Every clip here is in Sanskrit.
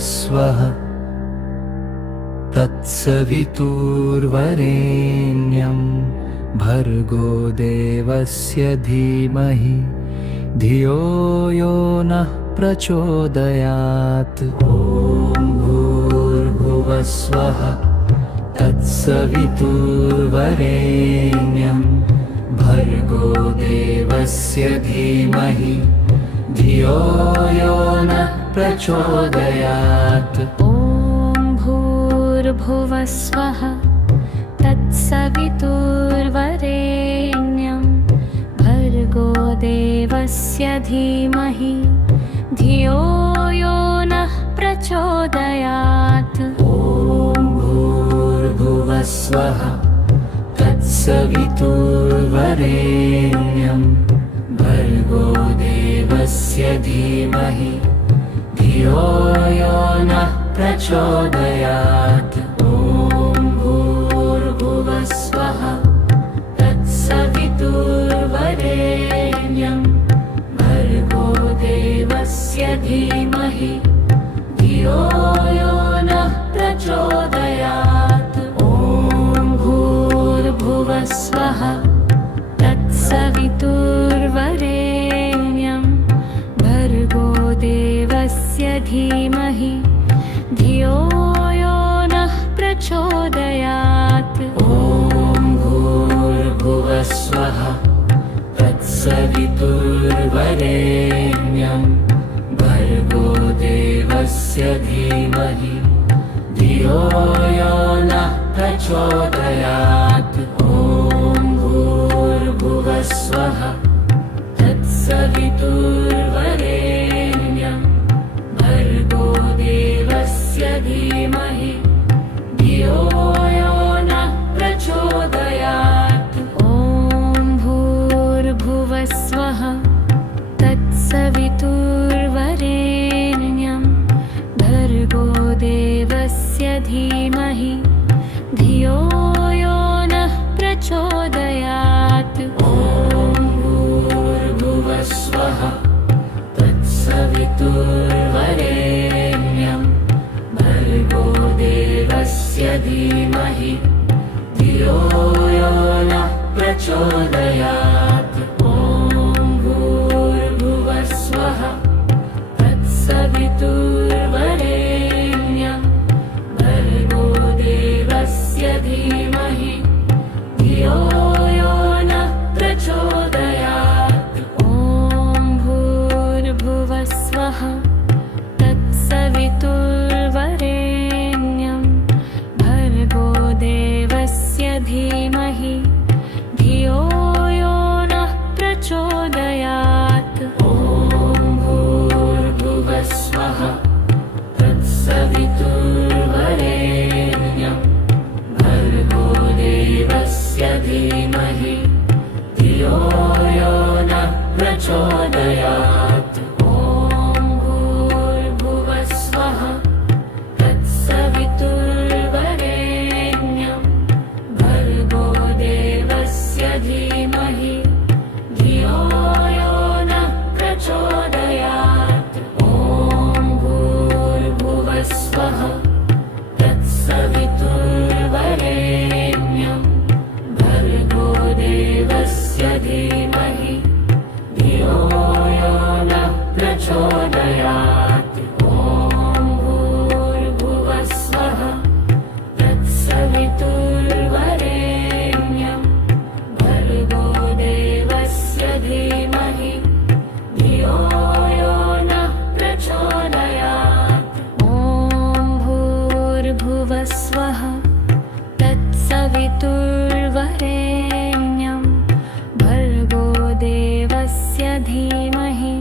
भूर्भुवस्वः तत्सवितुर्वरेण्यं भर्गो देवस्य धीमहि धियो यो नः प्रचोदयात्। ॐ भूर्भुवस्वः तत्सवितुर्वरेण्यं भर्गो देवस्य धीमहि धियो यो नः प्रचोदयात्। ॐ भूर्भुवस्वः तत्सवितुर्वरेण्यं भर्गो देवस्य धीमहि धियो यो नः प्रचोदयात्। ॐ भूर्भुवस्वः तत्सवितुर्वरेण्यं भर्गो देवस्य धीमहि धियो यो नः प्रचोदयात्। ॐ भूर्भुवस्वः तत्सवितुर्वरेण्यं भर्गो देवस्य धीमहि धियो यो नः प्रचोदयात्। ॐ भूर्भुवस्वः तत्सवितुर्वरेण्यं भर्गो देवस्य धीमहि धियो यो नः प्रचोदयात्। ॐ भूर्भुवस्वः तत्सवितुर्वरेण्यं भर्गो देवस्य धीमहि धियो यो नः प्रचोदयात्। ॐ भूर्भुवस्वः तत्सवितुर्वरेण्यं भर्गो देवस्य धीमहि धियो यो नः प्रचोदयात्। ॐ भूर्भुवस्वः तत्सवितुर्वरेण्यं भर्गो देवस्य धीमहि धियो यो नः प्रचोदयात्। ॐ भूर्भुवस्वः तत्सवितुर्वरेण्यं भर्गो देवस्य धीमहि धियो यो नः प्रचोदयात्। ॐ भूर्भुवस्वः तत्सवितुर्वरेण्यं भर्गो देवस्य धीमहि धियो यो नः प्रचोदयात्। ॐ भूर्भुवस्वः तत्सवितुर्वरेण्यं भर्गो देवस्य धीमहि धियो यो नः प्रचोदयात्। ॐ भूर्भुवस्वः तत्सवितुर्वरेण्यं भर्गो देवस्य धीमहि धियो यो नः प्रचोदयात्। ॐ भूर्भुवस्वः तत्सवितुर्वरेण्यं भर्गो देवस्य धीमहि धियो यो नः प्रचोदयात्। ॐ भूर्भुवस्वः तत्सवितुर्वरेण्यं भर्गो देवस्य धीमहि धियो यो नः प्रचोदयात्। ॐ भूर्भुवस्वः तत्सवितुर्वरेण्यं भर्गो देवस्य धीमहि धियो यो नः प्रचोदयात्। ॐ भूर्भुवस्वः तत्सवितुर्वरेण्यं भर्गो देवस्य धीमहि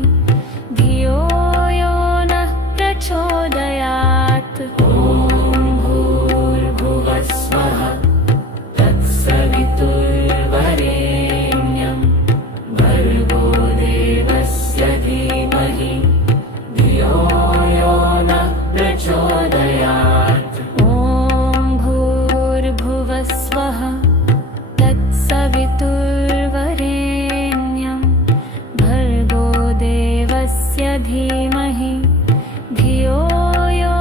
धियो यो नः प्रचोदयात्। ॐ भूर्भुवस्वः तत्सवितुर्वरेण्यं भर्गो देवस्य धीमहि धियो यो नः प्रचोदयात्। ॐ भूर्भुवस्वः तत्सवितुर्वरेण्यं भर्गो देवस्य धीमहि धियो यो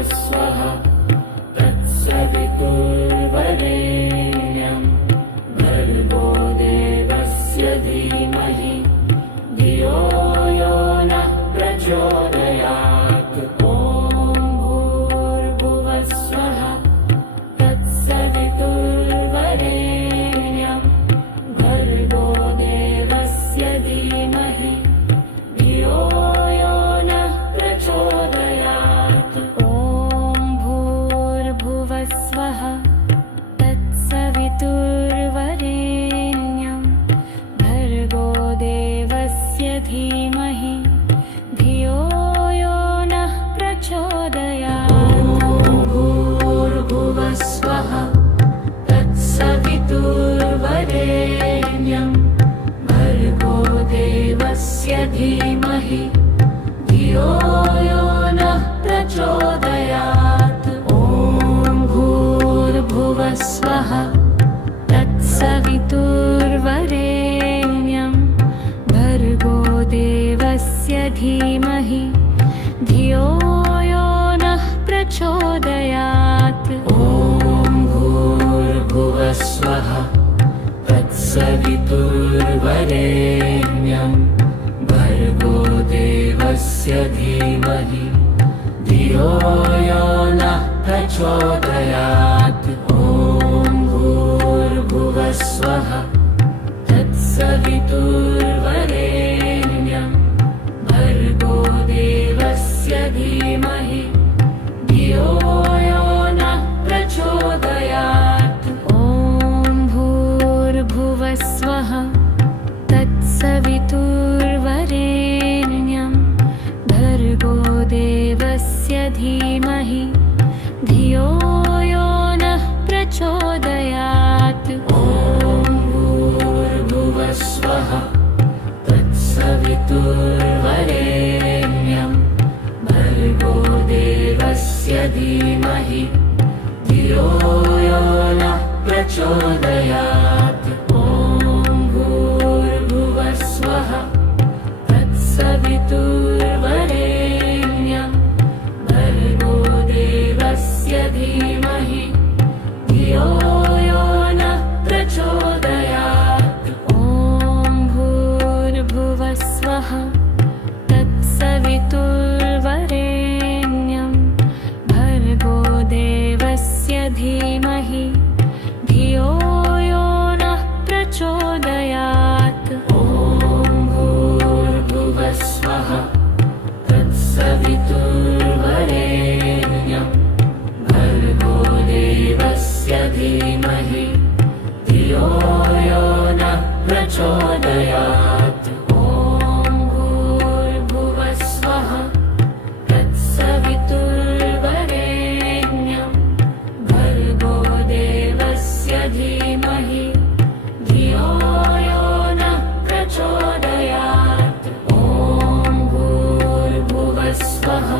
भूर्भुवस्वः तत्सवितुर्वरेण्यं भर्गो देवस्य धीमहि धियो यो नः प्रचोदयात् ॐ भूर्भुवस्वः तत्सवितुर्वरेण्यं भर्गो देवस्य धीमहि धियो यो नः प्रचोदयात् ॐ भूर्भुवस्वः तत्सवितुर्वरेण्यं भर्गो देवस्य धीमहि धियो यो नः प्रचोदयात् भूर्भुवस्वः तत्सवितुर्वरेण्यं भर्गो देवस्य धीमहि धियो यो नः प्रचोदयात् ॐ भूर्भुवस्वः तत्सवितुर्वरेण्यं भर्गो देवस्य धीमहि धियो यो नः प्रचोदयात् ॐ भूर्भुवस्वः तत्सवितुर्वरेण्यं भर्गो देवस्य धीमहि धियो यो नः प्रचोदयात् ॐ भूर्भुवस्वः तत्सवितुर्वरेण्यं भर्गो देवस्य धीमहि धियो यो नः प्रचोदयात् ॐ भूर्भुवस्वः तत्सवितुर्वरेण्यं भर्गो देवस्य धीमहि धियो यो नः प्रचोदयात् ॐ भूर्भुवस्वः तत्सवितुर्वरेण्यं भर्गो देवस्य धीमहि धियो यो नः प्रचोदयात् ॐ भूर्भुवस्वः तत्सवितुर्वरेण्यं भर्गो देवस्य धीमहि धियो यो नः प्रचोदयात् ॐ भूर्भुवस्वः तत्सवितुर्वरेण्यं भर्गो देवस्य धीमहि धियो यो नः प्रचोदयात् ॐ भूर्भुवस्वः तत्सवितुर्वरेण्यं भर्गो देवस्य धीमहि धियो यो नः प्रचोदयात् ॐ भूर्भुवस्वः तत्सवितुर्वरेण्यं भर्गो देवस्य धीमहि धियो यो नः प्रचोदयात् ॐ भूर्भुवस्वः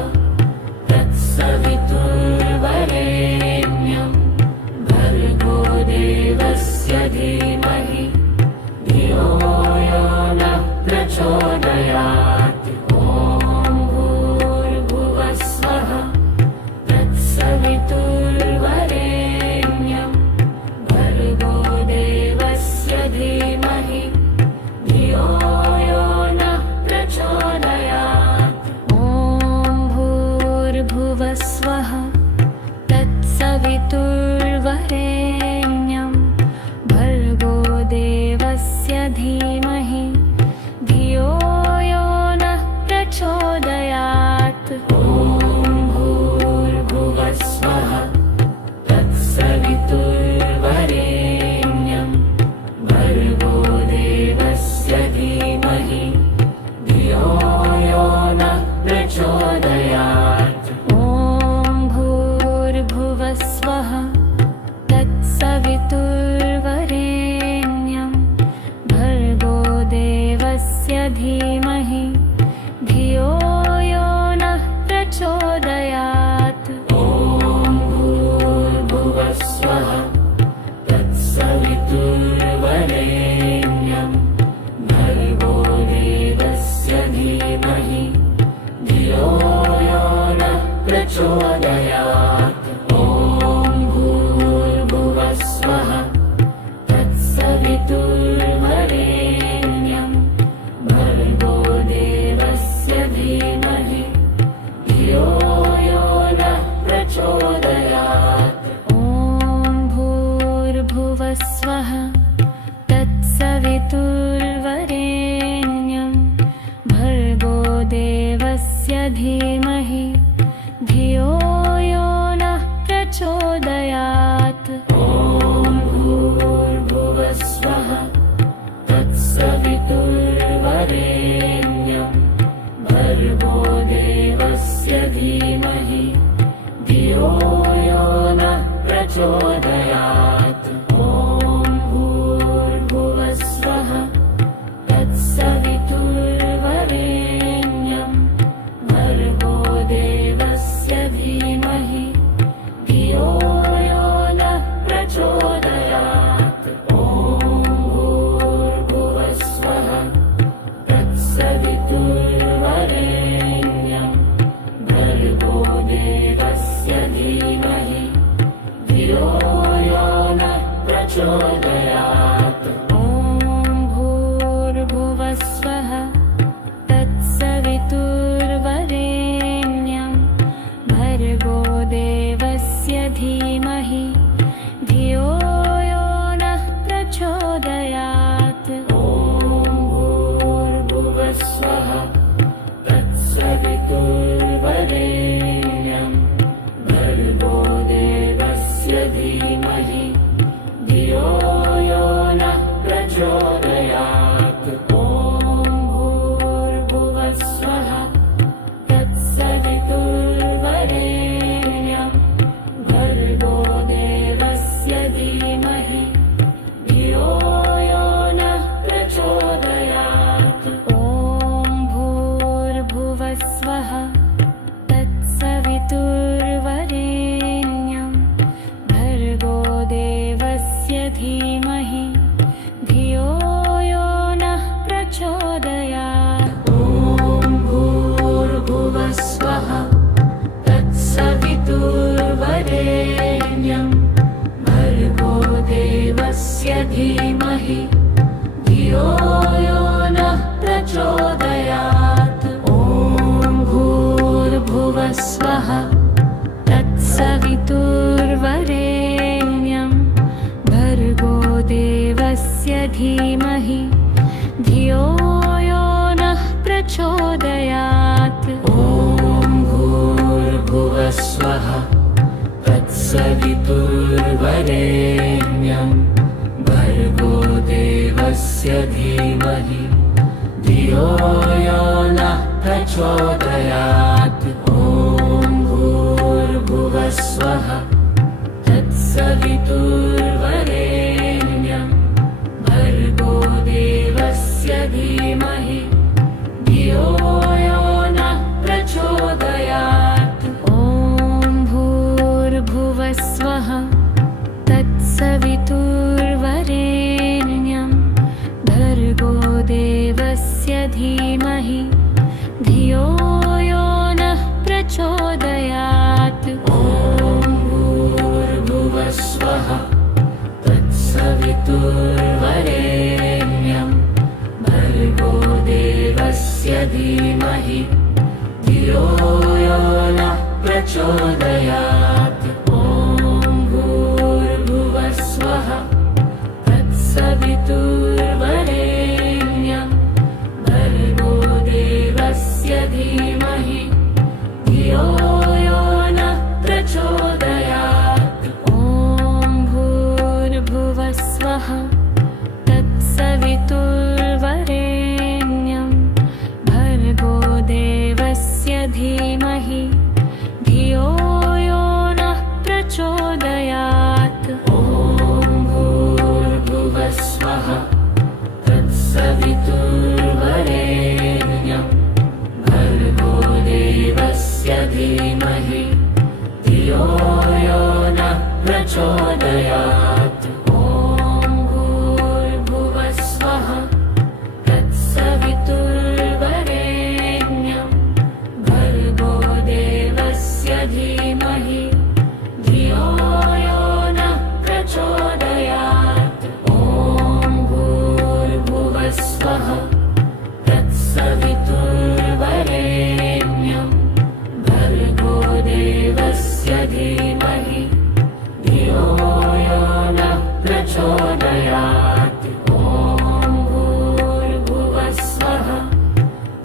तत्सवितुर्वरेण्यं भर्गो देवस्य धीमहि धियो यो नः प्रचोदयात् ॐ भूर्भुवस्वः तत्सवितुर्वरेण्यं भर्गो देवस्य धीमहि धियो यो नः प्रचोदयात् ॐ भूर्भुवस्वः तत्सवितुर्वरेण्यं भर्गो देवस्य धीमहि धियो यो नः प्रचोदयात् ॐ भूर्भुवस्वः तत्सवितुर्वरेण्यं भर्गो देवस्य धीमहि धियो यो नः प्रचोदयात् ॐ भूर्भुवस्वः तत्सवितुर्वरेण्यं भर्गो देवस्य धीमहि धियो यो नः प्रचोदयात् ॐ प्रचोदयात् ॐ भूर्भुवस्वः तत्सवितुर्वरेण्यं भर्गो देवस्य धीमहि धियो यो नः प्रचोदयात् ॐ भूर्भुवस्वः तत्सवितुर्वरेण्यं भर्गो देवस्य धीमहि धियो यो नः प्रचोदयात् ॐ भूर्भुवस्वः तत्सवितुर्वरेण्यं भर्गो देवस्य धीमहि धियो यो नः प्रचोदयात् ॐ भूर्भुवस्वः तत्सवितुर्वरेण्यं भर्गो देवस्य धीमहि धियो यो नः प्रचोदयात् ॐ भूर्भुवस्वः तत्सवितुर्वरेण्यं भर्गो देवस्य धीमहि धियो यो नः प्रचोदयात् ॐ भूर्भुवस्वः तत्सवितुर्वरेण्यं भर्गो देवस्य धीमहि धियो यो नः प्रचोदयात् ॐ भूर्भुवस्वः तत्सवितुर्वरेण्यं भर्गो देवस्य धीमहि धियो यो नः प्रचोदयात् ॐ भूर्भुवस्वः तत्सवितुर्वरेण्यं भर्गो देवस्य धीमहि धियो यो नः प्रचोदयात् ॐ भूर्भुवस्वः तत्सवितुर्वरेण्यं भर्गो देवस्य धीमहि धियो यो नः प्रचोदयात् ॐ भूर्भुवस्वः तत्सवितुर्वरेण्यं भर्गो देवस्य धीमहि धियो यो नः प्रचोदयात् ॐ भूर्भुवस्वः तत्सवितुर्वरेण्यं भर्गो देवस्य धीमहि धियो यो नः प्रचोदयात् ॐ भूर्भुवस्वः तत्सवितुर्वरेण्यं भर्गो देवस्य धीमहि धियो यो नः प्रचोदयात् ॐ भूर्भुवस्वः तत्सवितुर्वरेण्यं भर्गो देवस्य धीमहि धियो यो नः प्रचोदयात् ॐ भूर्भुवस्वः तत्सवितुर्वरेण्यं भर्गो देवस्य धीमहि धियो यो नः प्रचोदयात् ॐ भूर्भुवस्वः तत्सवितुर्वरेण्यं भर्गो देवस्य धीमहि धियो यो नः प्रचोदयात् ॐ भूर्भुवस्वः तत्सवितुर्वरेण्यं भर्गो देवस्य धीमहि धियो यो नः प्रचोदयात् ॐ भूर्भुवस्वः तत्सवितुर्वरेण्यं भर्गो देवस्य धीमहि धियो यो नः प्रचोदयात् ॐ भूर्भुवस्वः तत्सवितुर्वरेण्यं भर्गो देवस्य धीमहि धियो यो नः प्रचोदयात् ॐ भूर्भुवस्वः तत्सवितुर्वरेण्यं भर्गो देवस्य धीमहि धीमहि धियो यो नः प्रचोदयात् ॐ भूर्भुवस्वः तत्सवितुर्वरेण्यं भर्गो देवस्य धीमहि धियो यो नः प्रचोदयात् ॐ भूर्भुवस्वः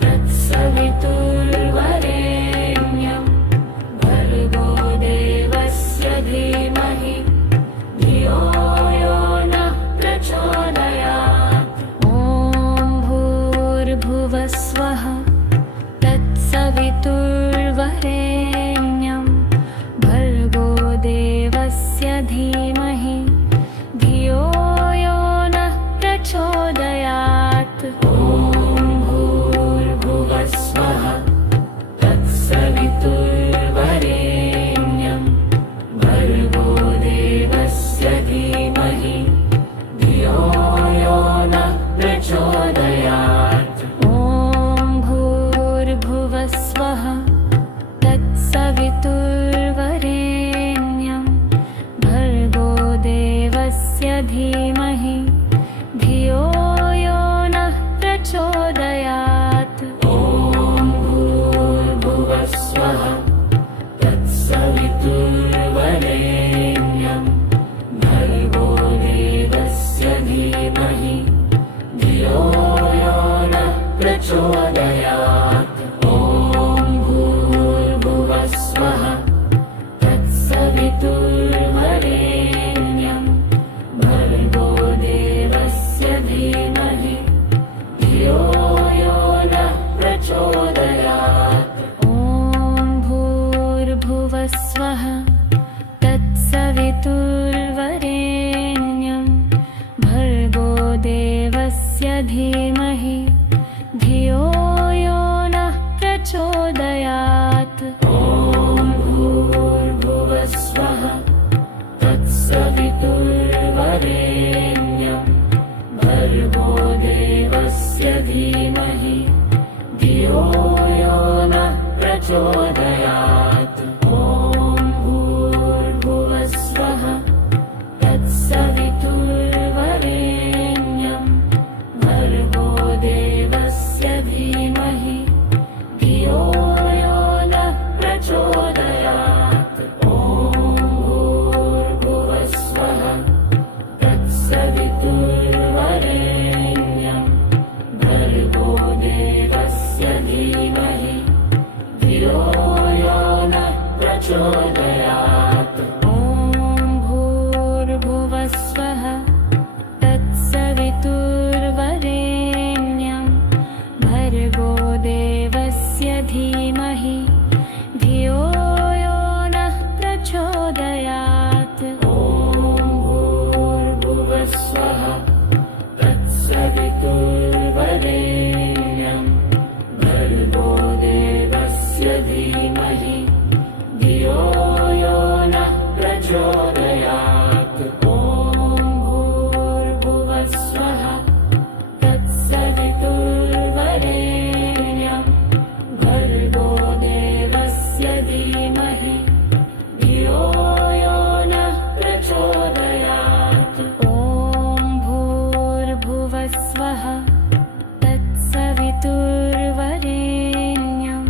तत्सवितुर्वरेण्यं भर्गो देवस्य धीमहि धियो यो नः प्रचोदयात् ॐ भूर्भुवस्वः तत्सवितुर्वरेण्यं भर्गो देवस्य धीमहि धियो यो नः प्रचोदयात् ॐ भूर्भुवस्वः तत्सवितुर्वरेण्यं भर्गो देवस्य धीमहि धियो यो नः प्रचोदयात् ॐ भूर्भुवस्वः तत्सवितुर्वरेण्यं भर्गो देवस्य धीमहि धियो यो नः प्रचोदयात् ॐ भूर्भुवस्वः तत्सवितुर्वरेण्यं भर्गो देवस्य धीमहि धियो यो नः प्रचोदयात् ॐ भूर्भुवस्वः तत्सवितुर्वरेण्यं भर्गो देवस्य धीमहि धियो यो नः प्रचोदयात् ॐ भूर्भुवस्वः तत्सवितुर्वरेण्यं भर्गो देवस्य धीमहि धियो यो नः प्रचोदयात् ॐ भूर्भुवस्वः तत्सवितुर्वरेण्यं भर्गो देवस्य धीमहि धियो यो नः प्रचोदयात् ॐ भूर्भुवस्वः तत्सवितुर्वरेण्यं भर्गो देवस्य धीमहि धियो यो नः प्रचोदयात् ॐ भूर्भुवस्वः तत्सवितुर्वरेण्यं भर्गो देवस्य धीमहि धियो यो नः प्रचोदयात् ॐ भूर्भुवस्वः तत्सवितुर्वरेण्यं भर्गो देवस्य धीमहि धियो यो नः प्रचोदयात् ॐ भूर्भुवस्वः तत्सवितुर्वरेण्यं भर्गो देवस्य धीमहि धियो यो नः प्रचोदयात् ॐ भूर्भुवस्वः तत्सवितुर्वरेण्यं भर्गो देवस्य धीमहि धियो यो नः प्रचोदयात् ॐ भूर्भुवस्वः तत्सवितुर्वरेण्यं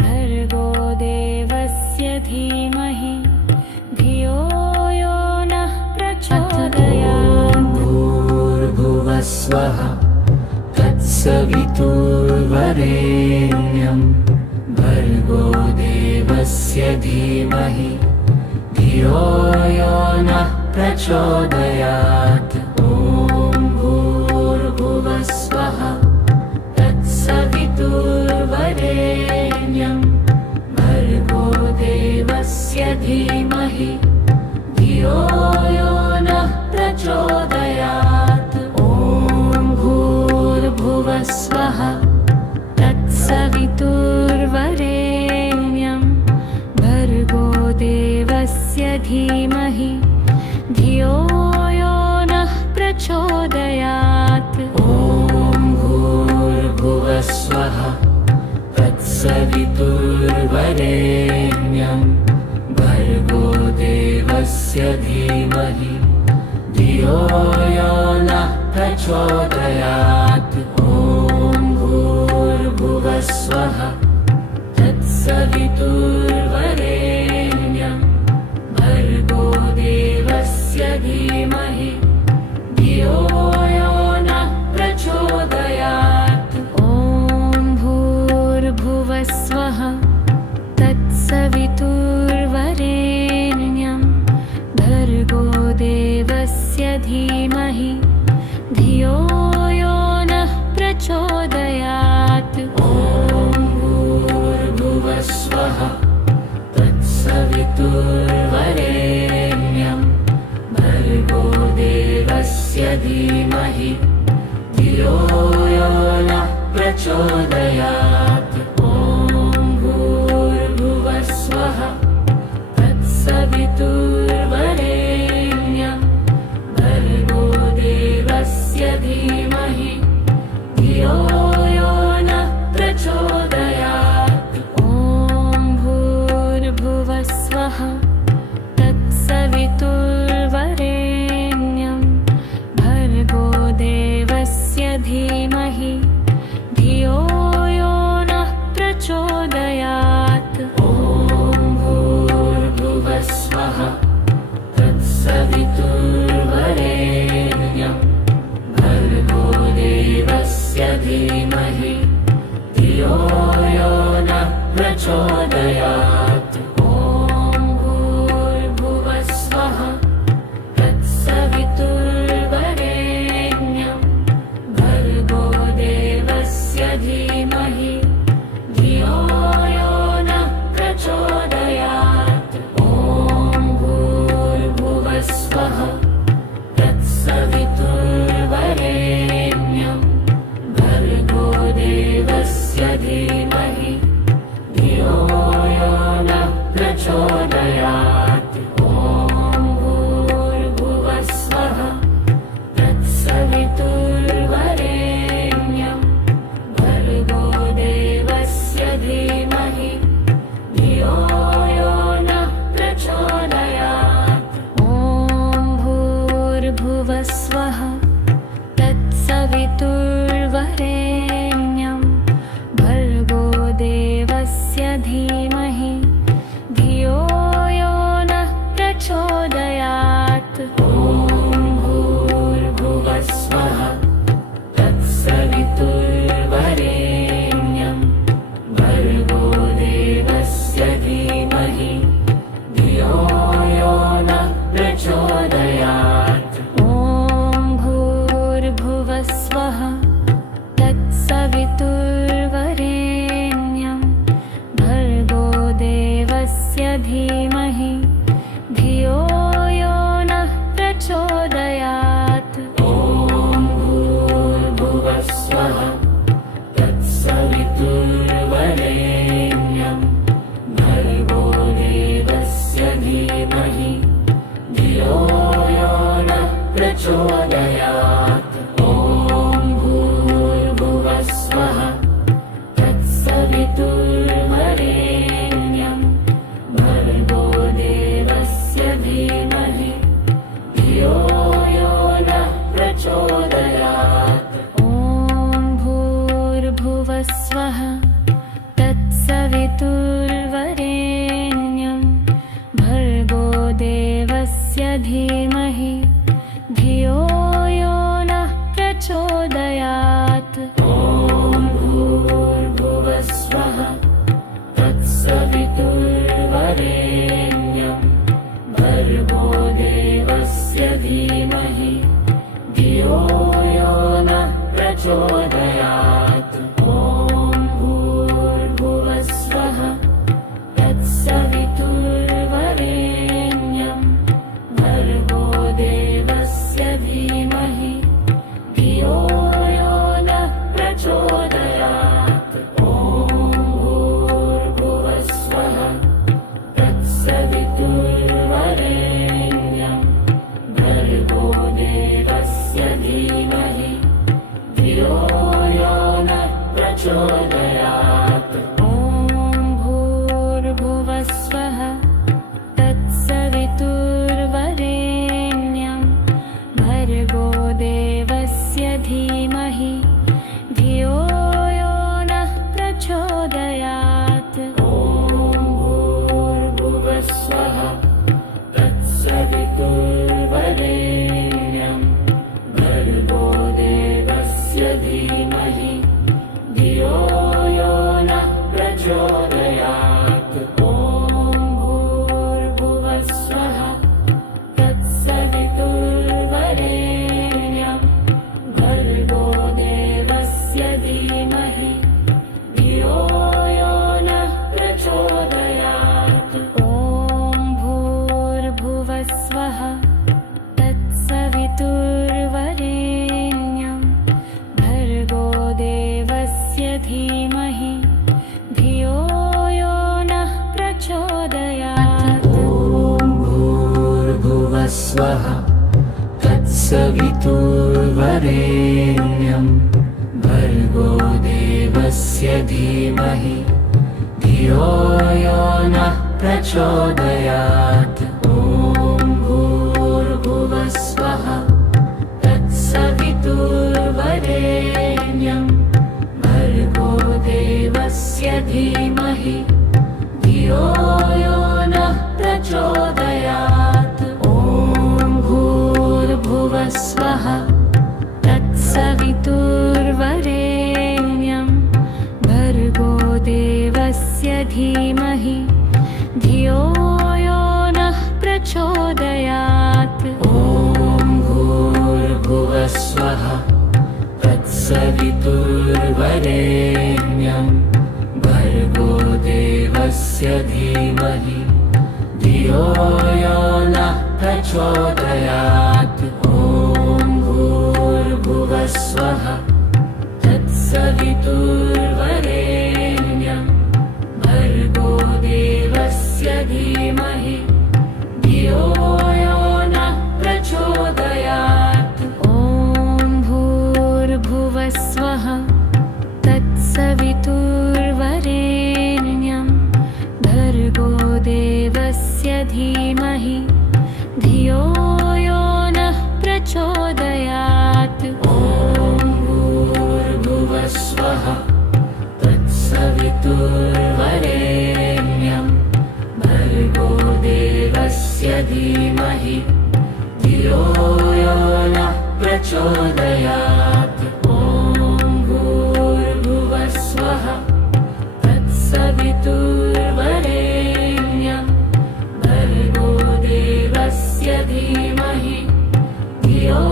भर्गो देवस्य धीमहि धियो यो नः प्रचोदयात् भूर्भुवस्वः तत्सवितुर्वरेण्यं भर्गो देवस्य धीमहि धियो यो नः प्रचोदयात् ॐ भूर्भुवस्वः तत्सवितुर्वरेण्यं भर्गो देवस्य धीमहि धियो यो नः प्रचोदयात् ॐ भूर्भुवस्वः तत्सवितुर्वरेण्यं भर्गो देवस्य धीमहि धियो यो नः प्रचोदयात् ॐ भूर्भुवस्वः तत्सवितुर्वरेण्यं देवस्य धीमहि धियो यो नः प्रचोदयात् ॐ भूर्भुवस्वः तत्सवितुर्वरेण्यं भर्गो देवस्य धीमहि धियो यो नः प्रचोदयात् ॐ भूर्भुवस्वः तत्सवितुर्वरेण्यं भर्गो देवस्य धीमहि धियो यो नः प्रचोदयात् ॐ भूर्भुवस्वः तत्सवितुर्वरेण्यं भर्गो देवस्य धीमहि धियो यो नः प्रचोदयात् ॐ भूर्भुवस्वः तत्सवितुर्वरेण्यं भर्गो देवस्य धीमहि धियो यो नः प्रचोदयात् ॐ भूर्भुवस्वः तत्सवितुर्वरेण्यं भर्गो देवस्य धीमहि धियो यो भूर्भुवस्वः तत्सवितुर्वरेण्यं भर्गो देवस्य धीमहि धियो यो नः प्रचोदयात् ॐ भूर्भुवस्वः तत्सवितुर्वरेण्यं भर्गो देवस्य धीमहि धियो यो नः प्रचोदयात् ॐ भूर्भुवस्वः तत्सवितुर्वरेण्यं भर्गो देवस्य धीमहि धियो यो नः प्रचोदयात् ॐ भूर्भुवस्वः तत्सवितुर्वरेण्यं भर्गो देवस्य धीमहि धियो यो नः प्रचोदयात् ॐ भूर्भुवस्वः तत्सवितुर्वरेण्यं भर्गो देवस्य धीमहि धियो यो नः प्रचोदयात् ॐ भूर्भुवस्वः तत्सवितुर्वरेण्यं भर्गो देवस्य धीमहि धियो यो नः प्रचोदयात् ॐ भूर्भुवस्वः तत्सवितुर्वरेण्यं भर्गो देवस्य धीमहि धियो यो नः प्रचोदयात् ॐ भूर्भुवस्वः तत्सवितुर्वरेण्यं भर्गो देवस्य धीमहि धियो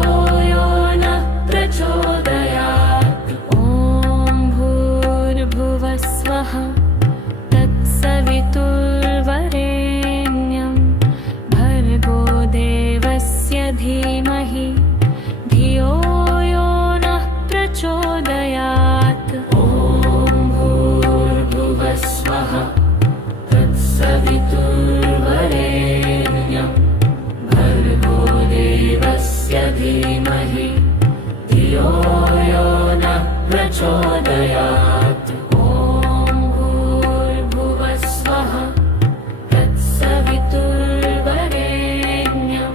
यो नः प्रचोदयात् ॐ भूर्भुवस्वः तत्सवितुर्वरेण्यं भर्गो देवस्य धीमहि धियो यो नः प्रचोदयात् ॐ भूर्भुवस्वः तत्सवितुर्वरेण्यं भर्गो देवस्य धीमहि धियो यो नः प्रचोदयात् ॐ भूर्भुवस्वः तत्सवितुर्वरेण्यं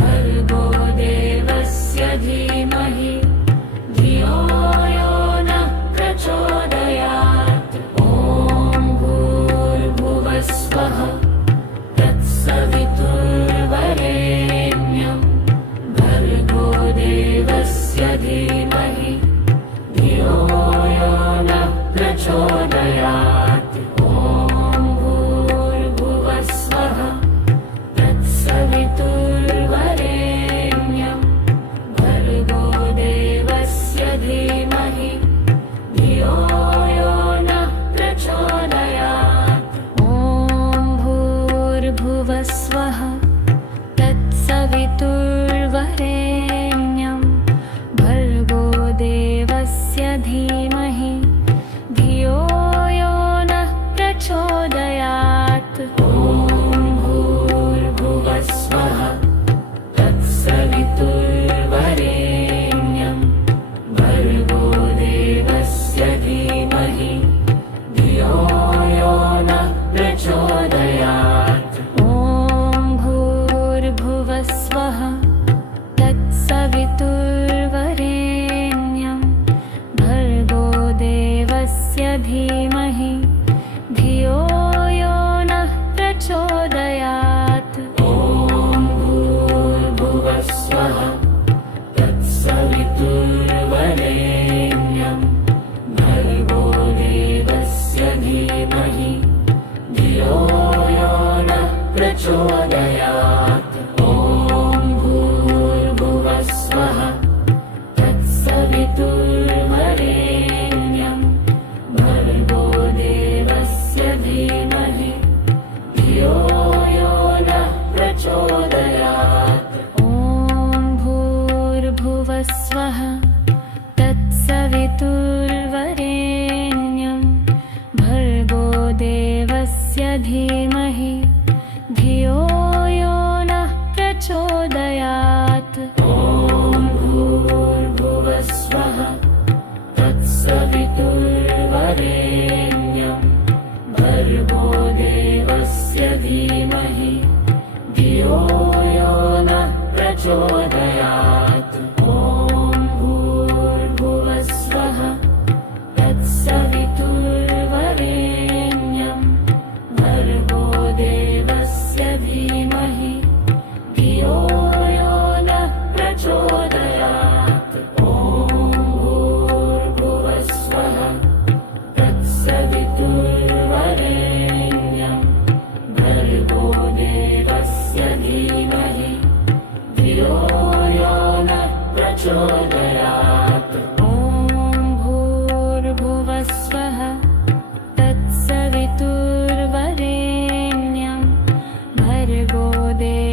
भर्गो देवस्य धीमहि धियो यो नः प्रचोदयात् ॐ भूर्भुवस्वः तत्सवितुर्वरेण्यं भर्गो देवस्य धीमहि धियो यो नः प्रचोदयात् ॐ भूर्भुवस्वः तत्सवितुर्वरेण्यं भर्गो देवस्य धीमहि धियो यो नः प्रचोदयात् ॐ भूर्भुवस्वः तत्सवितुर्वरेण्यं भर्गो देवस्य धीमहि धियो यो नः प्रचोदयात् ॐ भूर्भुवस्वः तत्सवितुर्वरेण्यं भर्गो देवस्य धीमहि धियो यो नः प्रचोदयात् ॐ भूर्भुवस्वः तत्सवितुर्वरेण्यं भर्गो देवस्य धीमहि धियो यो नः प्रचोदयात् ॐ भूर्भुवस्वः तत्सवितुर्वरेण्यं भर्गो देवस्य धीमहि धियो यो नः प्रचोदयात् ॐ भूर्भुवस्वः तत्सवितुर्वरेण्यं भर्गो देवस्य धीमहि धियो यो नः प्रचोदयात् ॐ भूर्भुवस्वः तत्सवितुर्वरेण्यं भर्गो देवस्य धीमहि धियो यो धीमहि धियो यो नः प्रचोदयात् ॐ भूर्भुवस्वः तत्सवितुर्वरेण्यं भर्गो देवस्य धीमहि धियो यो नः प्रचोदयात् ॐ भूर्भुवस्वः तत्सवितुर्वरेण्यं भर्गो देवस्य धीमहि धियो यो नः प्रचोदयात् ॐ भूर्भुवस्वः तत्सवितुर्वरेण्यं भर्गो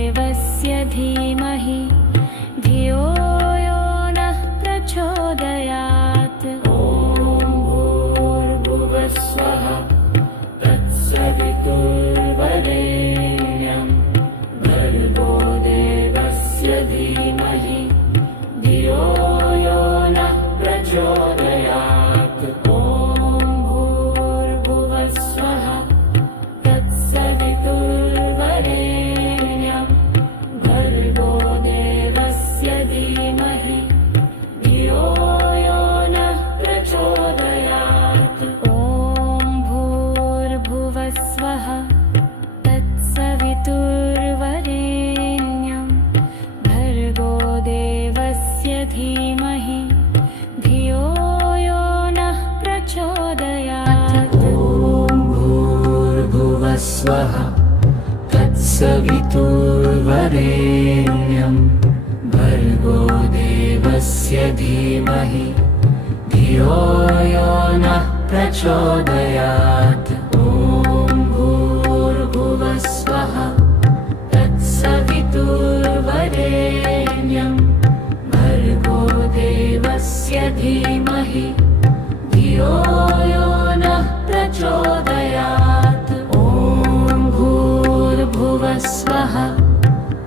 देवस्य धीमहि धियो यो नः प्रचोदयात् ॐ भूर्भुवस्वः तत्सवितुर्वरेण्यं भर्गो देवस्य धीमहि धियो यो नः प्रचोदयात् ॐ भूर्भुवस्वः तत्सवितुर्वरेण्यं भर्गो देवस्य धीमहि धियो यो नः प्रचोदयात् ॐ भूर्भुवस्वः तत्सवितुर्वरेण्यं भर्गो देवस्य धीमहि धियो यो नः प्रचोदयात् ॐ भूर्भुवस्वः तत्सवितुर्वरेण्यं भर्गो देवस्य धीमहि धियो यो नः प्रचोदयात् ॐ भूर्भुवस्वः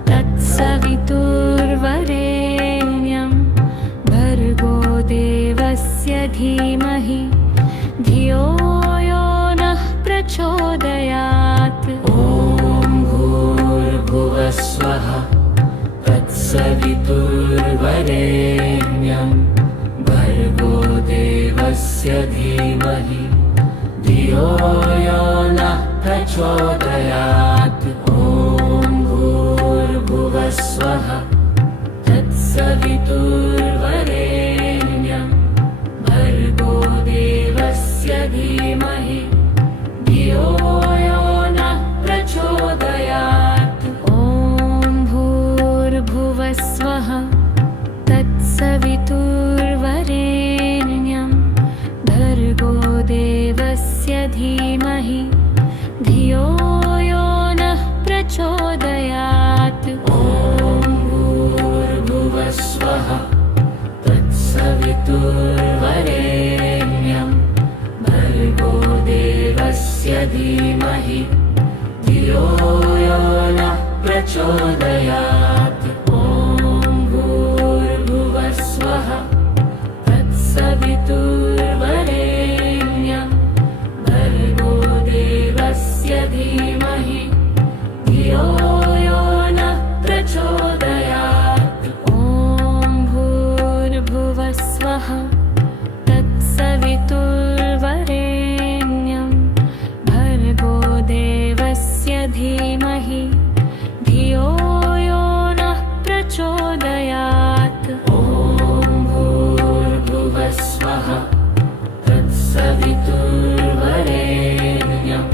तत्सवितुर्वरेण्यं भर्गो देवस्य धीमहि धियो यो नः प्रचोदयात् ॐ भूर्भुवस्वः तत्सवितुर्वरेण्यं भर्गो देवस्य धीमहि धियो यो नः प्रचोदयात् ॐ भूर्भुवस्वः तत्सवितुर्वरेण्यं भर्गो देवस्य धीमहि धियो यो नः प्रचोदयात् ॐ भूर्भुवस्वः तत्सवितुर्वरेण्यं भर्गो देवस्य धीमहि धियो यो नः प्रचोदयात् ॐ भूर्भुवस्वः तत्सवितुर्वरेण्यं भर्गो देवस्य धीमहि धियो यो नः प्रचोदयात् ॐ भूर्भुवस्वः तत्सवितुर्वरेण्यं भर्गो देवस्य धीमहि धियो यो नः प्रचोदयात् ॐ भूर्भुवस्वः तत्सवितुर्वरेण्यं भर्गो देवस्य धीमहि धियो यो नः प्रचोदयात् ॐ भूर्भुवस्वः तत्सवितुर्वरेण्यं भर्गो देवस्य धीमहि धियो यो नः प्रचोदयात् ॐ भूर्भुवस्वः तत्सवितुर्वरेण्यं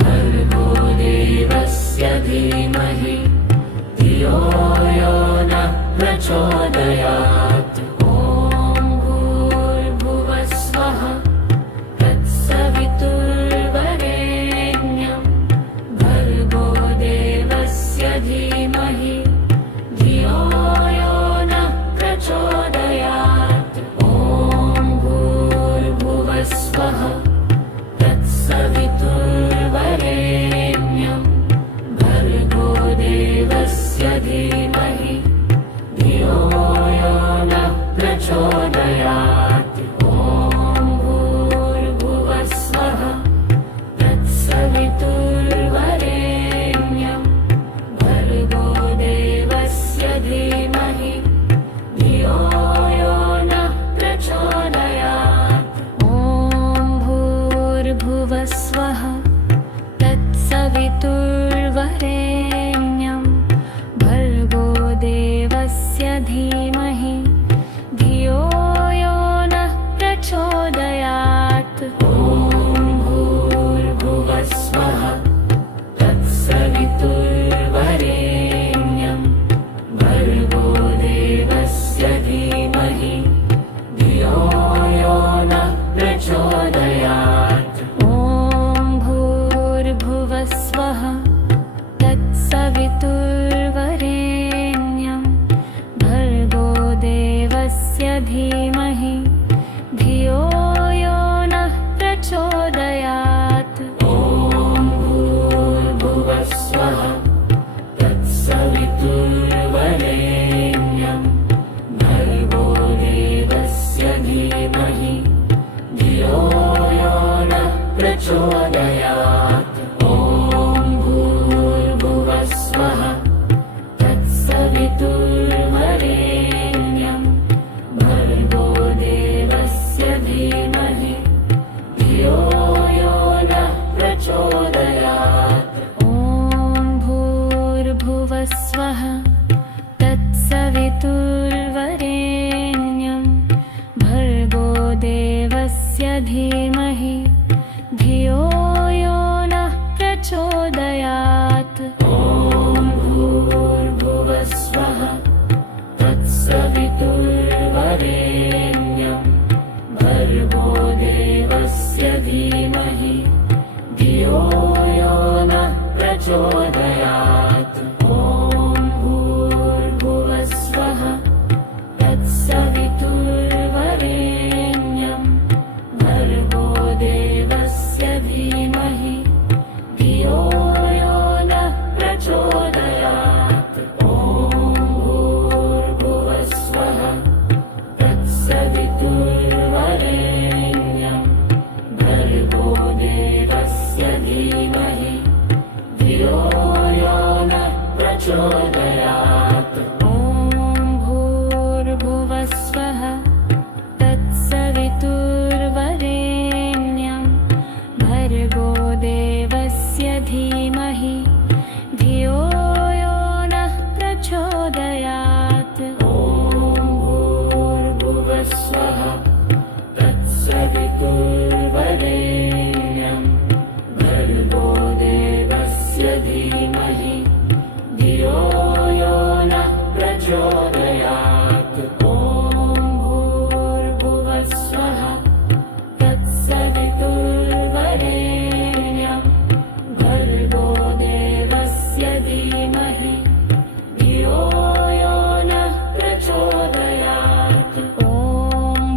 भर्गो देवस्य धीमहि धियो यो नः प्रचोदयात् ॐ भूर्भुवस्वः तत्सवितुर्वरेण्यं भर्गो देवस्य धीमहि धियो यो नः प्रचोदयात् ॐ प्रचोदयात् ॐ भूर्भुवस्वः तत्सवितुर्वरेण्यं भर्गो देवस्य धीमहि धियो यो नः प्रचोदयात् ॐ भूर्भुवस्वः तत्सवितुर्वरेण्यं भर्गो देवस्य धीमहि धियो यो नः प्रचोदयात् ॐ भूर्भुवस्वः तत्सवितुर्वरेण्यं भर्गो देवस्य धीमहि धियो यो नः प्रचोदयात् ॐ भूर्भुवस्वः तत्सवितुर्वरेण्यं भर्गो देवस्य धीमहि धियो यो नः प्रचोदयात् ॐ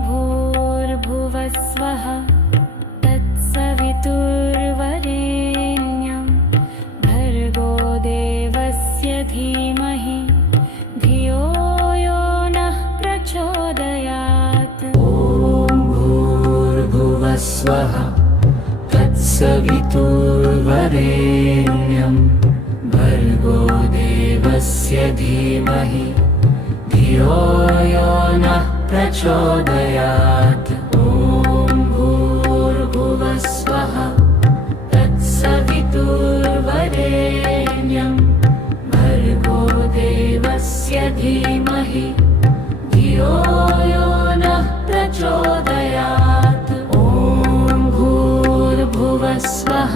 भूर्भुवस्वः तत्सवितुर्वरेण्यं भर्गो देवस्य धीमहि धियो यो नः प्रचोदयात् ॐ भूर्भुवस्वः तत्सवितुर्वरेण्यं भर्गो देवस्य धीमहि धियो यो नः प्रचोदयात् ॐ भूर्भुवस्वः तत्सवितुर्वरेण्यं भर्गो देवस्य धीमहि धियो यो नः प्रचोदयात् ॐ भूर्भुवस्वः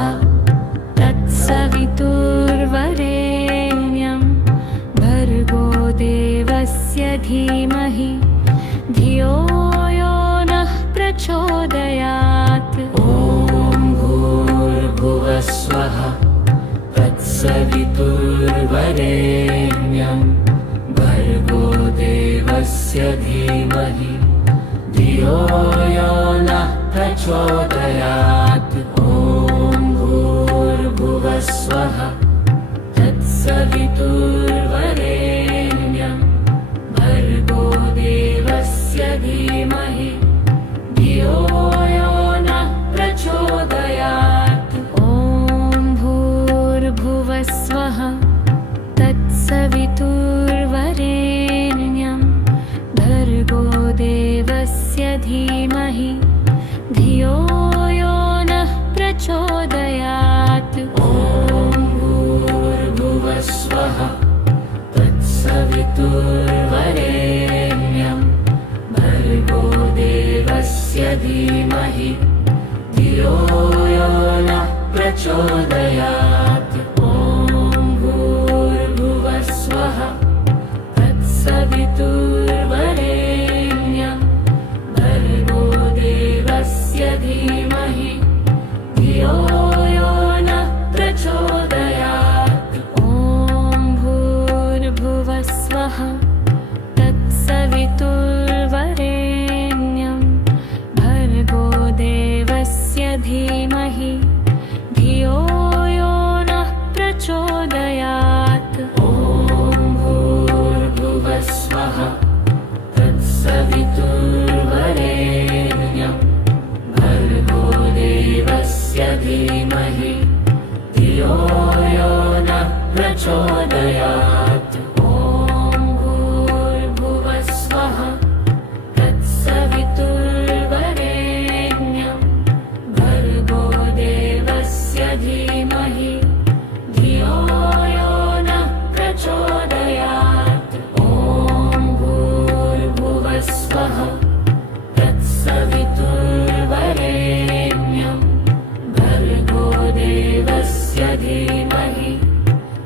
तत्सवितुर्वरेण्यं भर्गो देवस्य धीमहि धियो यो नः प्रचोदयात् ॐ भूर्भुवस्वः तत्सवितुर्वरेण्यं भर्गो देवस्य धीमहि धियो यो नः प्रचोदयात् ॐ भूर्भुवस्वः तत्सवितुर्वरेण्यं भर्गो देवस्य धीमहि धियो यो नः प्रचोदयात् ॐ भूर्भुवस्वः तत्सवितुर्वरेण्यं भर्गो देवस्य धीमहि धियो यो नः प्रचोदयात् ॐ भूर्भुवस्वः तत्सवितुर्वरेण्यं भर्गो देवस्य धीमहि धियो यो नः प्रचोदयात् ॐ भूर्भुवस्वः तत्सवितुर्वरेण्यं भर्गो देवस्य धीमहि धियो यो नः प्रचोदयात् ॐ भूर्भुवस्वः तत्सवितुर्वरेण्यं भर्गो देवस्य धीमहि धियो यो नः प्रचोदयात् ॐ भूर्भुवस्वः तत्सवितुर्वरेण्यं भर्गो देवस्य धीमहि धियो यो नः प्रचोदयात् ॐ भूर्भुवस्वः तत्सवितुर्वरेण्यं भर्गो देवस्य धीमहि धियो यो नः प्रचोदयात् ॐ भूर्भुवस्वः तत्सवितुर्वरेण्यं भर्गो देवस्य धीमहि धियो यो नः प्रचोदयात् ॐ भूर्भुवस्वः तत्सवितुर्वरेण्यं भर्गो देवस्य धीमहि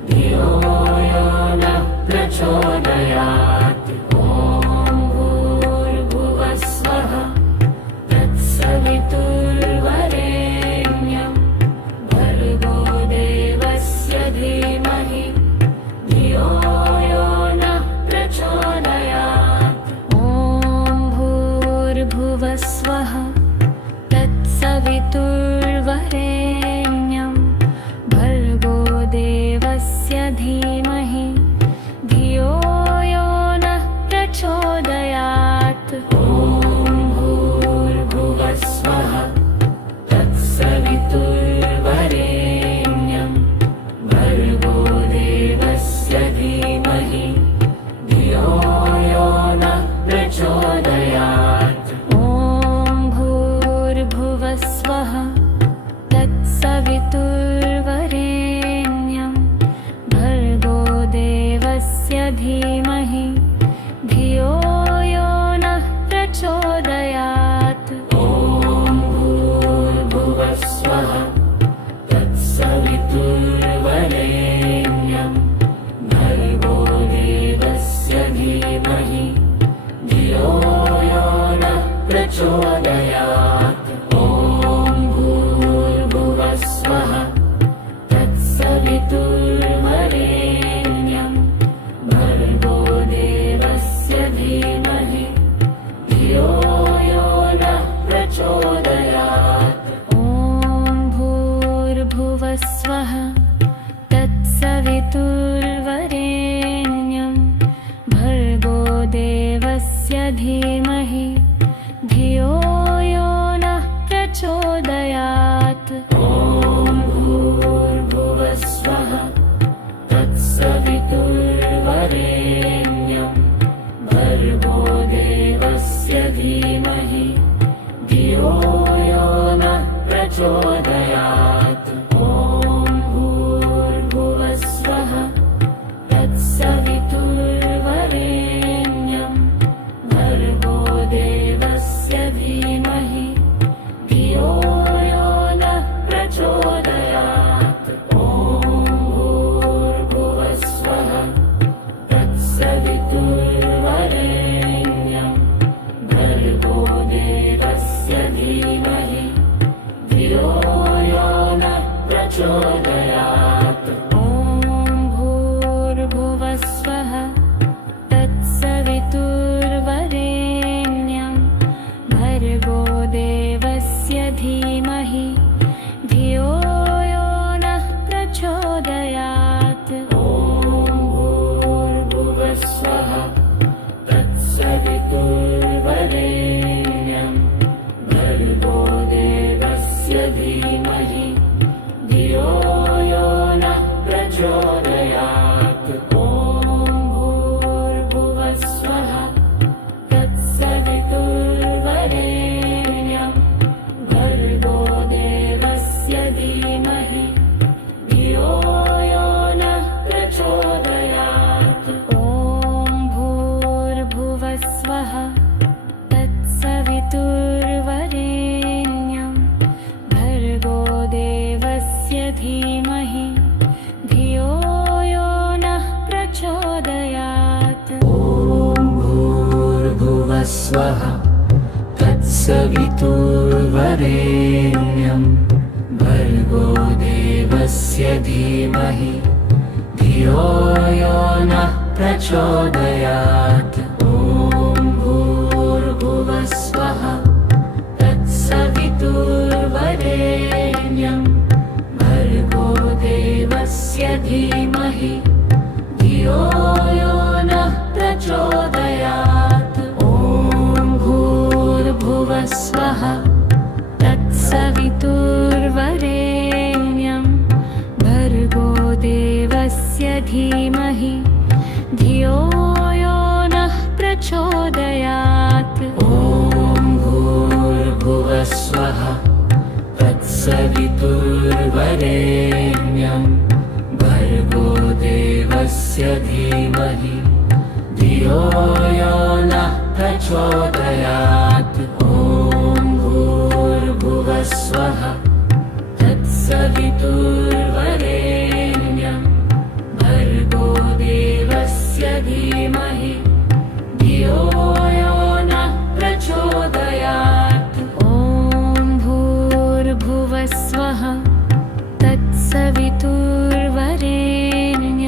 धियो यो नः प्रचोदयात् ॐ भूर्भुवस्वः तत्सवितुर्वरेण्यं भर्गो देवस्य धीमहि धीमहि धियो यो नः प्रचोदयात् ॐ भूर्भुवस्वः तत्सवितुर्वरेण्यं भर्गो देवस्य धीमहि धियो यो नः प्रचोदयात् ॐ भूर्भुवस्वः तत्सवितुर्वरेण्यं भर्गो देवस्य धीमहि धियो यो नः प्रचोदयात् ॐ भूर्भुवस्वः तत्सवितुर्वरेण्यं भर्गो देवस्य धीमहि धियो यो नः प्रचोदयात् ॐ भूर्भुवस्वः तत्सवितुर्वरेण्यं भर्गो देवस्य धीमहि धियो यो नः प्रचोदयात् ॐ भूर्भुवस्वः तत्सवितुर्वरेण्यं भर्गो देवस्य धीमहि धियो यो नः प्रचोदयात् ॐ भूर्भुवस्वः तत्सवितुर्वरेण्यं भर्गो देवस्य धीमहि धियो यो नः प्रचोदयात् ॐ भूर्भुवस्वः तत्सवितुर्वरेण्यं भर्गो देवस्य धीमहि धियो यो नः प्रचोदयात् ॐ भूर्भुवस्वः तत्सवितुर्वरेण्यं भर्गो देवस्य धीमहि धियो यो नः प्रचोदयात् ॐ भूर्भुवस्वः तत्सवितुर्वरेण्यं भर्गो देवस्य धीमहि धियो यो नः प्रचोदयात् ॐ भूर्भुवस्वः तत्सवितुर्वरेण्यं भर्गो देवस्य धीमहि धियो यो नः प्रचोदयात् ॐ भूर्भुवस्वः तत्सवितुर्वरेण्यं भर्गो देवस्य धीमहि धियो यो नः प्रचोदयात् ॐ भूर्भुवस्वः तत्सवितुर्वरेण्यं भर्गो देवस्य धीमहि धियो यो नः प्रचोदयात् ॐ भूर्भुवस्वः तत्सवितुर्वरेण्यं भर्गो देवस्य धीमहि धियो यो नः प्रचोदयात् ॐ भूर्भुवस्वः तत्सवितुर्वरेण्यं भर्गो देवस्य धीमहि धियो यो नः प्रचोदयात् ॐ भूर्भुवस्वः तत्सवितुर्वरेण्यं भर्गो देवस्य धीमहि धियो यो नः प्रचोदयात् ॐ भूर्भुवस्वः तत्सवितुर्वरेण्यं भर्गो देवस्य धीमहि धियो यो नः प्रचोदयात् ॐ भूर्भुवस्वः तत्सवितुर्वरेण्यं भर्गो देवस्य धीमहि धियो यो नः प्रचोदयात् ॐ भूर्भुवस्वः तत्सवितुर्वरेण्यं भर्गो देवस्य धीमहि धियो यो नः प्रचोदयात् ॐ भूर्भुवस्वः तत्सवितुर्वरेण्यं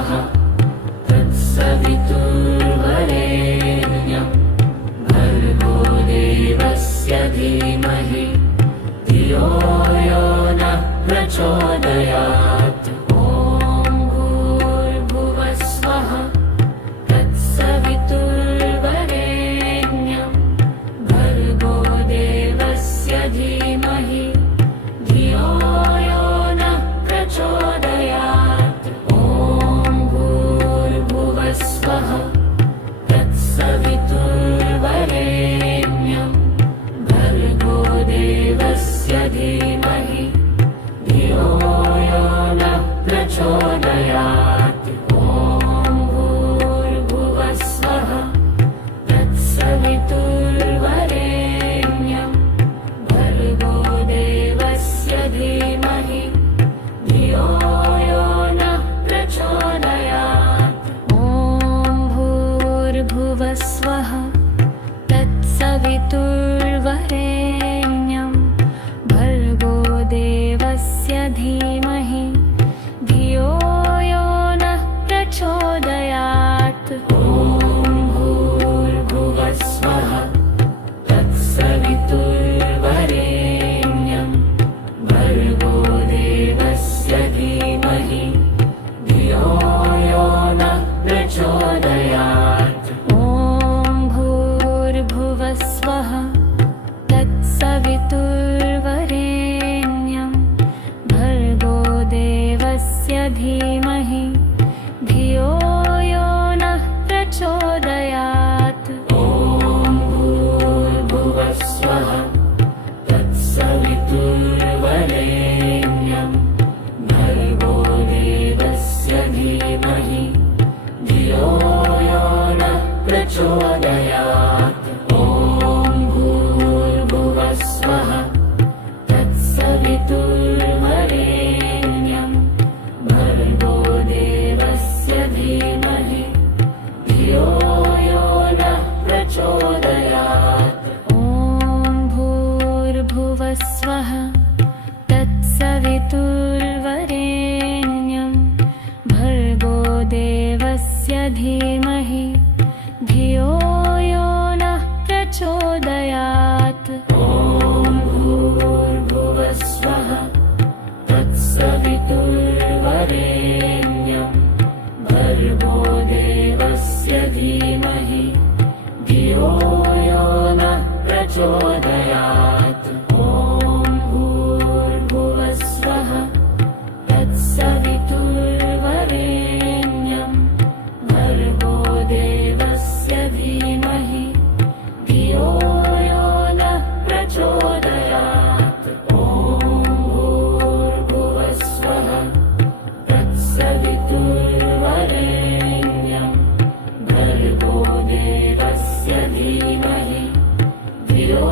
स्वः तत्सवितुर्वरेण्यं भर्गो देवस्य धीमहि धियो यो नः प्रचोदयात् ॐ भूर्भुवः स्वः तत्सवितुर्वरेण्यं भर्गो देवस्य धीमहि धियो यो नः प्रचोदयात् ॐ भूर्भुवः स्वः तत्सवितुर्वरेण्यं भर्गो देवस्य धीमहि धियो यो नः प्रचोदयात् ॐ भूर्भुवः स्वः तत्सवितुर्वरेण्यं भर्गो देवस्य धीमहि धियो यो नः प्रचोदयात् ॐ भूर्भुवः स्वः तत्सवितुर्वरेण्यं भर्गो देवस्य धीमहि धियो यो नः प्रचोदयात् ॐ भूर्भुवः स्वः तत्सवितुर्वरेण्यं भर्गो देवस्य धीमहि धियो यो नः प्रचोदयात् ॐ भूर्भुवः स्वः तत्सवितुर्वरेण्यं भर्गो देवस्य धीमहि धियो यो नः प्रचोदयात् ॐ भूर्भुवः स्वः तत्सवितुर्वरेण्यं भर्गो देवस्य धीमहि धियो यो नः प्रचोदयात् ॐ भूर्भुवः स्वः तत्सवितुर्वरेण्यं भर्गो देवस्य धीमहि धियो यो नः प्रचोदयात् ॐ भूर्भुवः स्वः तत्सवितुर्वरेण्यं भर्गो देवस्य धीमहि धियो यो नः प्रचोदयात् ॐ भूर्भुवः स्वः तत्सवितुर्वरेण्यं भर्गो देवस्य धीमहि धियो यो नः प्रचोदयात् ॐ भूर्भुवः स्वः तत्सवितुर्वरेण्यं भर्गो देवस्य धीमहि धियो यो नः प्रचोदयात् ॐ भूर्भुवः स्वः तत्सवितुर्वरेण्यं भर्गो देवस्य धीमहि धियो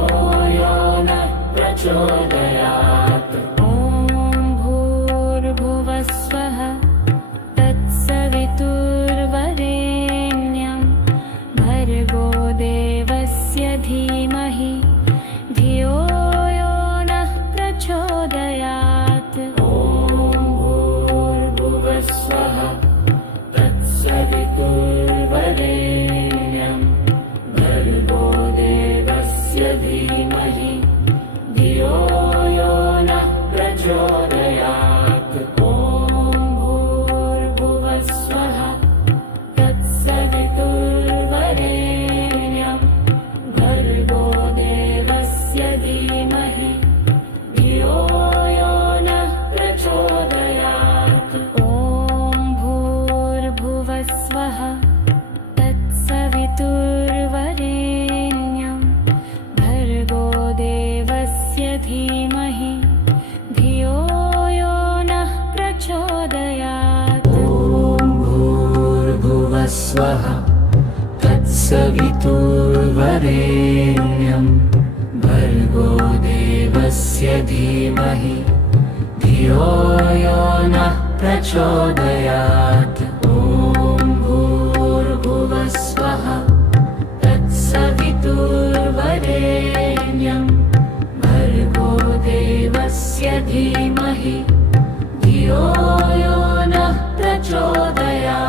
यो नः प्रचोदयात् ॐ भूर्भुवः स्वः तत्सवितुर्वरेण्यं भर्गो देवस्य धीमहि धियो यो नः प्रचोदयात् ॐ भूर्भुवः स्वः तत्सवितुर्वरेण्यं भर्गो देवस्य धीमहि धियो यो नः प्रचोदयात् ॐ भूर्भुवः स्वः तत्सवितुर्वरेण्यं भर्गो देवस्य धीमहि धियो यो नः प्रचोदयात् ॐ भूर्भुवः स्वः तत्सवितुर्वरेण्यं भर्गो देवस्य धीमहि धियो यो नः प्रचोदयात् ॐ भूर्भुवः स्वः तत्सवितुर्वरेण्यं भर्गो देवस्य धीमहि धियो यो नः प्रचोदयात् ॐ भूर्भुवः स्वः तत्सवितुर्वरेण्यं भर्गो देवस्य धीमहि धियो यो नः प्रचोदयात्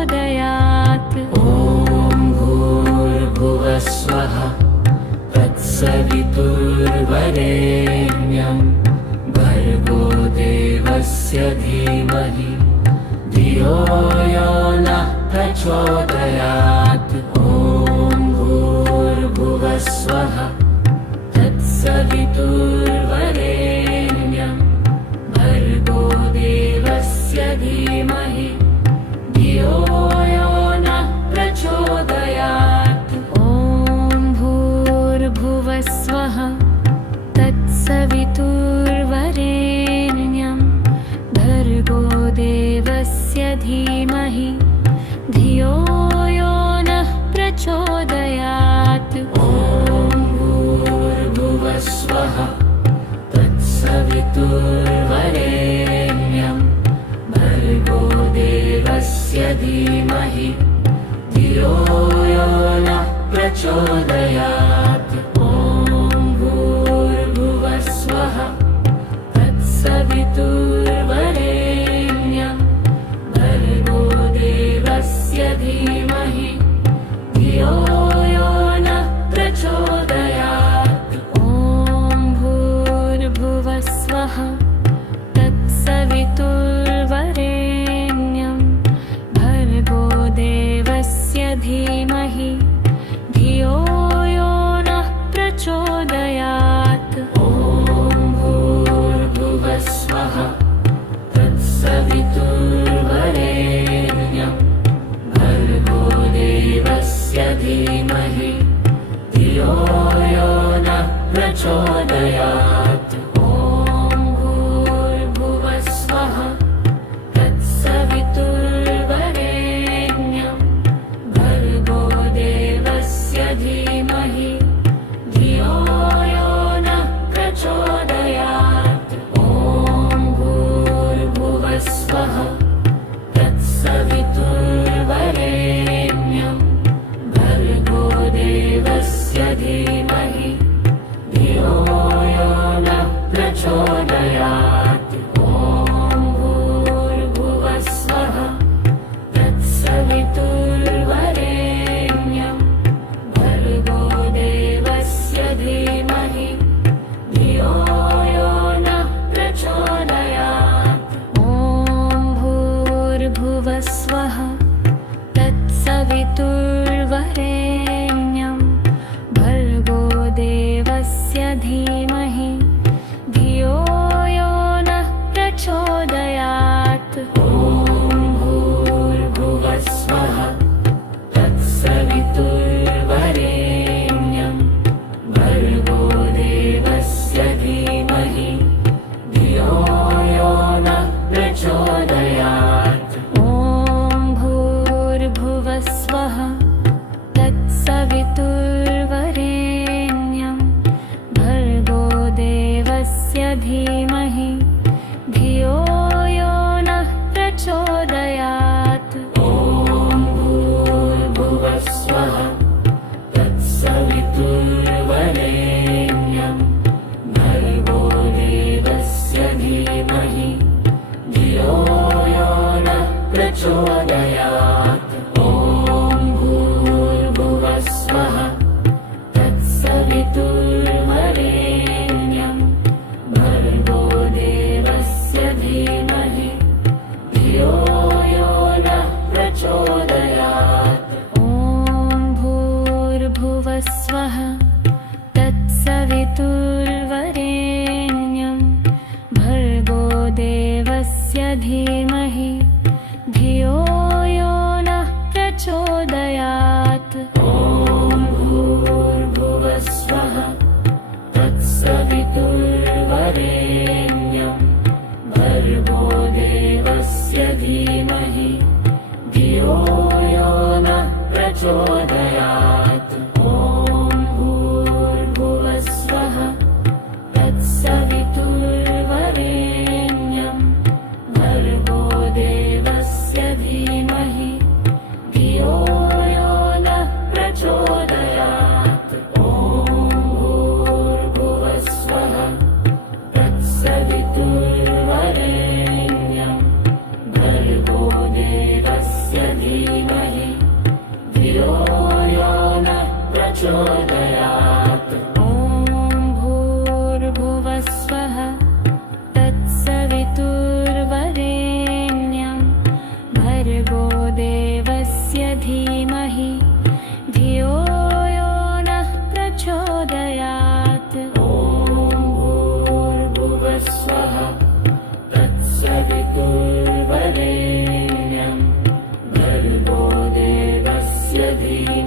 प्रचोदयात्। ॐ भूर्भुवस्वः तत्सवितुर्वरेण्यं भर्गो देवस्य धीमहि धियो यो नः प्रचोदयात्। ॐ भूर्भुवस्वः तत्सवितुर्वरेण्यं भर्गो देवस्य धीमहि धियो यो नः प्रचोदयात्। ॐ भूर्भुवस्वः तत्सवितुर्वरेण्यं भर्गो देवस्य धीमहि धियो यो नः प्रचोदयात्। ॐ भूर्भुवस्वः तत्सवितुर्वरेण्यं भर्गो देवस्य धीमहि धियो यो नः प्रचोदयात्। ॐ भूर्भुवस्वः तत्सवितुर्वरेण्यं भर्गो देवस्य धीमहि धियो यो नः प्रचोदयात्। ॐ भूर्भुवस्वः तत्सवितुर्वरेण्यं भर्गो देवस्य धीमहि धियो यो नः प्रचोदयात्। ॐ भूर्भुवस्वः तत्सवितुर्वरेण्यं भर्गो देवस्य धीमहि धियो यो नः प्रचोदयात्। ॐ भूर्भुवस्वः तत्सवितुर्वरेण्यं भर्गो देवस्य धीमहि धियो यो नः प्रचोदयात्। ॐ भूर्भुवस्वः तत्सवितुर्वरेण्यं भर्गो देवस्य धीमहि धियो यो नः प्रचोदयात्। ॐ भूर्भुवस्वः तत्सवितुर्वरेण्यं भर्गो देवस्य धीमहि धियो यो नः प्रचोदयात्। ॐ भूर्भुवस्वः तत्सवितुर्वरेण्यं भर्गो देवस्य धीमहि धियो यो नः प्रचोदयात्। ॐ भूर्भुवस्वः तत्सवितुर्वरेण्यं भर्गो देवस्य धीमहि धियो यो नः प्रचोदयात्। ॐ भूर्भुवस्वः तत्सवितुर्वरेण्यं भर्गो देवस्य धीमहि धियो यो नः प्रचोदयात्। ॐ भूर्भुवस्वः तत्सवितुर्वरेण्यं भर्गो देवस्य धीमहि धियो यो नः प्रचोदयात्। ॐ भूर्भुवस्वः तत्सवितुर्वरेण्यं भर्गो देवस्य धीमहि धियो यो नः प्रचोदयात्। ॐ भूर्भुवस्वः तत्सवितुर्वरेण्यं भर्गो देवस्य धीमहि धियो यो नः प्रचोदयात्। ॐ भूर्भुवस्वः तत्सवितुर्वरेण्यं भर्गो देवस्य धीमहि धियो यो नः प्रचोदयात्। ॐ भूर्भुवस्वः तत्सवितुर्वरेण्यं भर्गो देवस्य धीमहि धियो यो नः प्रचोदयात्। ॐ भूर्भुवस्वः तत्सवितुर्वरेण्यं भर्गो देवस्य धीमहि धीमहि